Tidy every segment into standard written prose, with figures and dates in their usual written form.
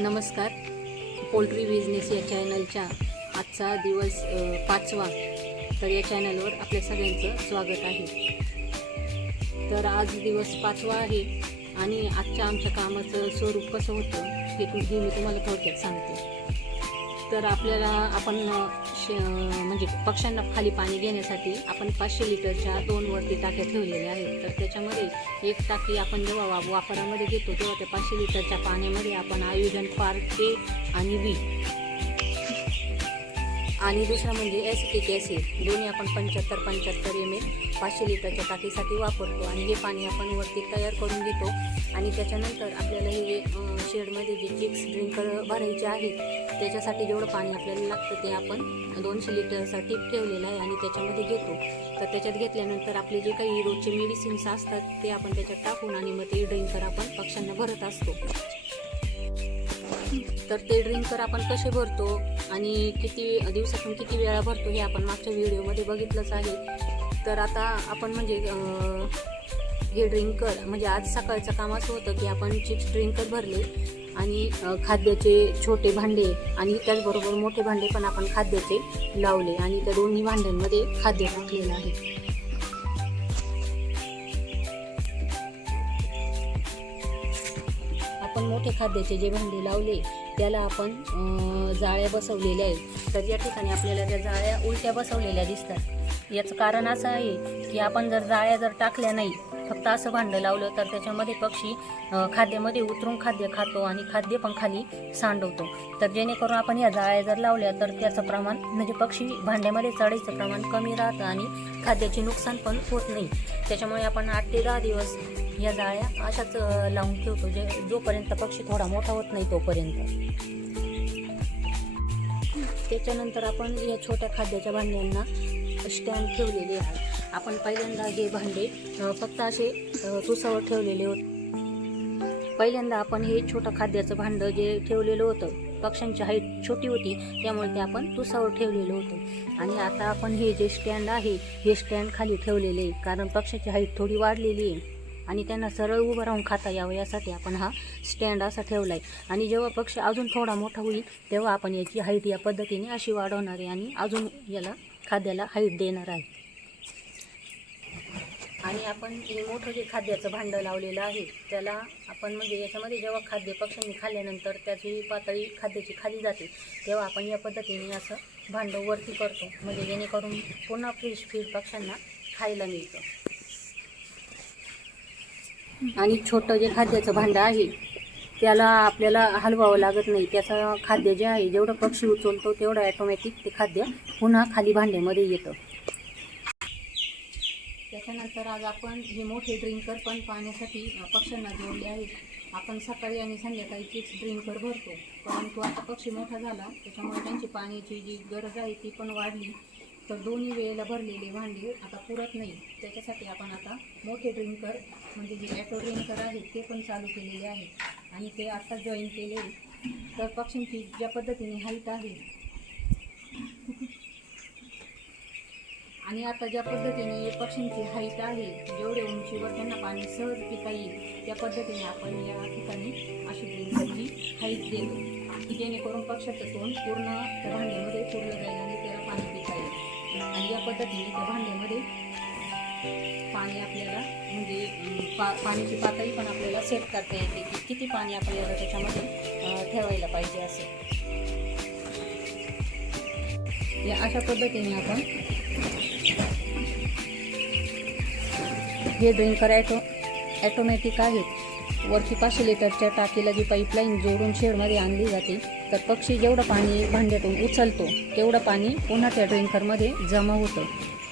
नमस्कार. Poultry business या चॅनलच्या आजचा दिवस 5वा. तर या चॅनलवर आपल्या सगळ्यांचं स्वागत आहे. तर आज दिवस 5वा आहे आणि आजच्या आमच्या कामाचं स्वरूप कसं होतं हे मी तुम्हाला थोडक्यात सांगते. तर आपल्याला आपण म्हणजे पक्ष्यांना खाली पाणी घेण्यासाठी आपण 500 लिटरच्या 2 वरती टाक्या ठेवलेल्या आहेत. तर त्याच्यामध्ये एक टाकी आपण जेव्हा वापरामध्ये घेतो तेव्हा त्या 500 लिटरच्या पाण्यामध्ये आपण आयोजन पार्क ए आणि बी आणि दुसरा म्हणजे ॲसिटिक ॲसिड दोन्ही आपण 75 ml 500 लिटरच्या टाकीसाठी वापरतो. आणि हे पाणी आपण वरती तयार करून घेतो. आणि त्याच्यानंतर आपल्याला हे शेडमध्ये जे चिक्स ड्रिंकर भरायचे आहेत त्याच्यासाठी जेवढं पाणी आपल्याला लागतं ते आपण 200 लिटरसाठी ठेवलेलं आहे आणि त्याच्यामध्ये घेतो. तर त्याच्यात घेतल्यानंतर आपले जे काही रोजचे मेडिसिन्स असतात ते आपण त्याच्यात टाकून आणि मग ते ड्रिंकर आपण पक्ष्यांना भरत असतो. तर ते ड्रिंकर आपण कसे भरतो आणि किती दिवसातून किती वेळा भरतो हे आपण मागच्या व्हिडिओमध्ये बघितलंच आहे. तर आता आपण म्हणजे हे ड्रिंकर म्हणजे आज सकाळचं काम असं होतं की आपण चिप्स ड्रिंकर भरले आणि खाद्याचे छोटे भांडे आणि त्याचबरोबर मोठे भांडे पण आपण खाद्याचे लावले आणि त्या दोन्ही भांड्यांमध्ये खाद्य टाकलेलं आहे. आपण मोठे खाद्याचे जे भांडे लावले त्याला आपण जाळ्या बसवलेल्या आहेत. तर या ठिकाणी आपल्याला त्या जाळ्या उलट्या बसवलेल्या दिसतात. याचं कारण असं आहे की आपण जर जाळ्या जर टाकल्या नाही फक्त असं भांडं लावलं तर त्याच्यामध्ये पक्षी खाद्यामध्ये उतरून खाद्य खातो आणि खाद्य पण खाली सांडवतो. तर जेणेकरून आपण या जाळ्या जर लावल्या तर त्याचं प्रमाण म्हणजे पक्षी भांड्यामध्ये चढायचं प्रमाण कमी राहतं आणि खाद्याचे नुकसान पण होत नाही. त्याच्यामुळे आपण 8 ते 10 दिवस या जाळ्या अशाच लावून ठेवतो जोपर्यंत पक्षी थोडा मोठा होत नाही तोपर्यंत. त्याच्यानंतर आपण या छोट्या खाद्याच्या भांड्यांना स्टँड ठेवलेले आहे. आपण पहिल्यांदा हे भांडे फक्त असे तुसावर ठेवलेले होते. पहिल्यांदा आपण हे छोटं खाद्याचं भांडं जे ठेवलेलं होतं पक्ष्यांची हाईट छोटी होती त्यामुळे ते आपण तुसावर ठेवलेलं होतं. आणि आता आपण हे जे स्टँड आहे हे स्टँड खाली ठेवलेले आहे कारण पक्ष्याची हाईट थोडी वाढलेली आहे आणि त्यांना सरळ उभं राहून खाता यावं यासाठी आपण हा स्टँड असा ठेवला आहे. आणि जेव्हा पक्षी अजून थोडा मोठा होईल तेव्हा आपण याची हाईट या पद्धतीने अशी वाढवणार आहे आणि अजून याला खाद्याला हाईट देणार आहे. आणि आपण हे मोठं जे खाद्याचं भांडं लावलेलं आहे त्याला आपण म्हणजे याच्यामध्ये जेव्हा खाद्य पक्ष्यांनी खाल्ल्यानंतर त्याची पातळी खाद्याची खाली जाते तेव्हा आपण या पद्धतीने असं भांडं वरती करतो म्हणजे जेणेकरून पुन्हा फ्रेश फीड पक्ष्यांना खायला मिळतं. आणि छोटं जे खाद्याचं भांडं आहे त्याला आपल्याला हलवावं लागत नाही. त्याचं खाद्य जे आहे जेवढं पक्षी उचलतो तेवढं ॲटोमॅटिक ते खाद्य पुन्हा खाली भांड्यामध्ये येतं. त्याच्यानंतर आज आपण हे मोठे ड्रिंकर पण पाण्यासाठी पक्ष्यांना जोडले आहेत. आपण सकाळी आणि संध्याकाळी चिप्स ड्रिंकर भरतो परंतु आता पक्षी मोठा झाला त्याच्यामुळे त्यांची पाण्याची जी गरज आहे ती पण वाढली. तर दोन्ही वेळेला भरलेले भांडे आता पुरत नाही. त्याच्यासाठी आपण आता मोठे ड्रिंकर म्हणजे जे ॲटो ड्रिंकर आहेत ते पण चालू केलेले आहेत आणि ते आता जॉईन केले. तर पक्ष्यांची ज्या पद्धतीने हाईट आहे आणि आता ज्या पद्धतीने पक्ष्यांची हाईट आहे जेवढे उंचीवर त्यांना पाणी सहज पिता येईल त्या पद्धतीने आपण या ठिकाणी अशी ड्रिंकरची हाईट देतो की जेणेकरून पक्ष्याचं तोंड पूर्ण त्या भांड्यामध्ये पुरलं जाईल आणि त्याला पाणी पिता येईल. आणि या पद्धतीने त्या भांड्यामध्ये पाणी आपल्याला म्हणजे पाण्याची पातळी पण आपल्याला सेट करता येते की किती पाणी आपल्याला त्याच्यामध्ये ठेवायला पाहिजे असं. या अशा पद्धतीने आपण हे ड्रिंकर ॲटोमॅटिक आहेत. वरती 500 लिटरच्या टाकीला जी पाईपलाईन जोडून शेडमध्ये आणली जाते तर पक्षी जेवढं पाणी भांड्यातून उचलतो तेवढं पाणी पुन्हा त्या ड्रिंकरमध्ये जमा होतं.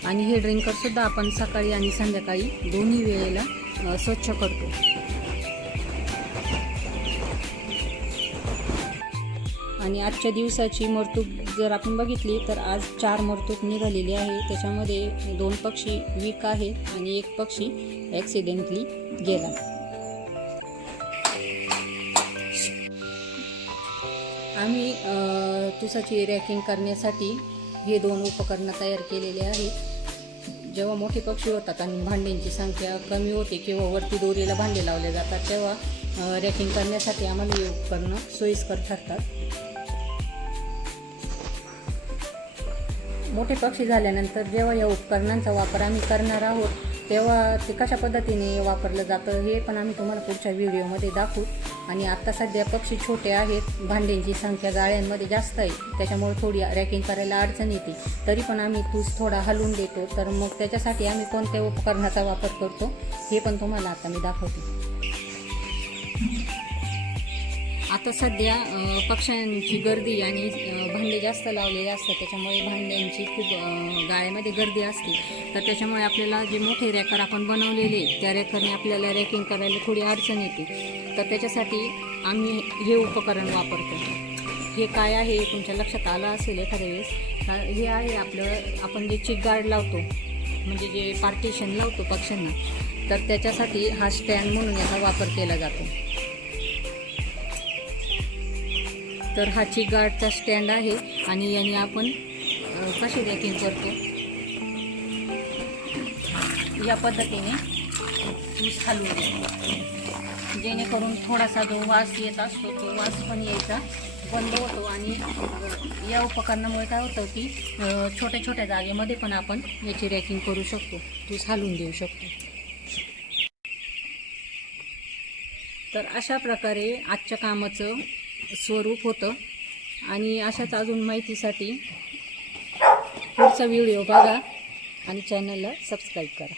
आणि हे ड्रिंकरसुद्धा आपण सकाळी आणि संध्याकाळी दोन्ही वेळेला स्वच्छ करतो. आणि आजच्या दिवसाची मरतूक जर आपण बघितली तर आज 4 मरतूक निघालेली आहे. त्याच्यामध्ये 2 पक्षी वीक आहेत आणि 1 पक्षी ॲक्सिडेंटली गेला. आम्ही तुसाची रॅकिंग करण्यासाठी हे 2 उपकरणं तयार केलेले आहेत जेव्हा मोठे पक्षी होतात आणि भांड्यांची संख्या कमी होते किंवा वरती दोरीला भांडे लावले जातात तेव्हा रॅकिंग करण्यासाठी आम्हाला हे उपकरणं सोयीस्कर ठरतात. मोठे पक्षी झाल्यानंतर जेव्हा या उपकरणांचा वापर आम्ही करणार आहोत तेव्हा ते कशा पद्धतीने वापरलं जातं हे पण आम्ही तुम्हाला पुढच्या व्हिडिओमध्ये दाखवू. आणि आत्ता सध्या पक्षी छोटे आहेत, भांड्यांची संख्या जाळ्यांमध्ये जास्त आहे, त्याच्यामुळे थोडी रॅकिंग करायला अडचण येते. तरी पण आम्ही तूस थोडा हलवून देतो. तर मग त्याच्यासाठी आम्ही कोणत्या उपकरणाचा वापर करतो हे पण तुम्हाला आता मी दाखवते. आता सध्या पक्ष्यांची गर्दी आणि भांडे जास्त लावलेले असतात, त्याच्यामुळे भांड्यांची खूप गाळ्यामध्ये गर्दी असते. तर त्याच्यामुळे आपल्याला जे मोठे रॅकर आपण बनवलेले त्या रॅकरने आपल्याला रॅकिंग करायला थोडी अडचण येते. तर त्याच्यासाठी आम्ही हे उपकरण वापरतो. हे काय आहे हे तुमच्या लक्षात आलं असेल एखाद्या वेळेस. हे आहे आपलं आपण जे चिक गार्ड लावतो म्हणजे जे पार्टिशन लावतो पक्ष्यांना, तर त्याच्यासाठी हा स्टँड म्हणून याचा वापर केला जातो. तर हा चिक गार्डचा स्टँड आहे आणि याने आपण कशी रॅकिंग करतो या पद्धतीने तूस हलवून देतो, जेणेकरून थोडासा जो वास येत असतो तो वास पण यायचा बंद होतो. आणि या उपकरणामुळे काय होतं की छोट्या छोट्या जागेमध्ये पण आपण याची रॅकिंग करू शकतो, तूस हलवून देऊ शकतो. तर अशा प्रकारे आजच्या कामाचं स्वरूप होतं. आणि अशाच अजून माहितीसाठी पुढचा व्हिडिओ बघा आणि चॅनलला सबस्क्राईब करा.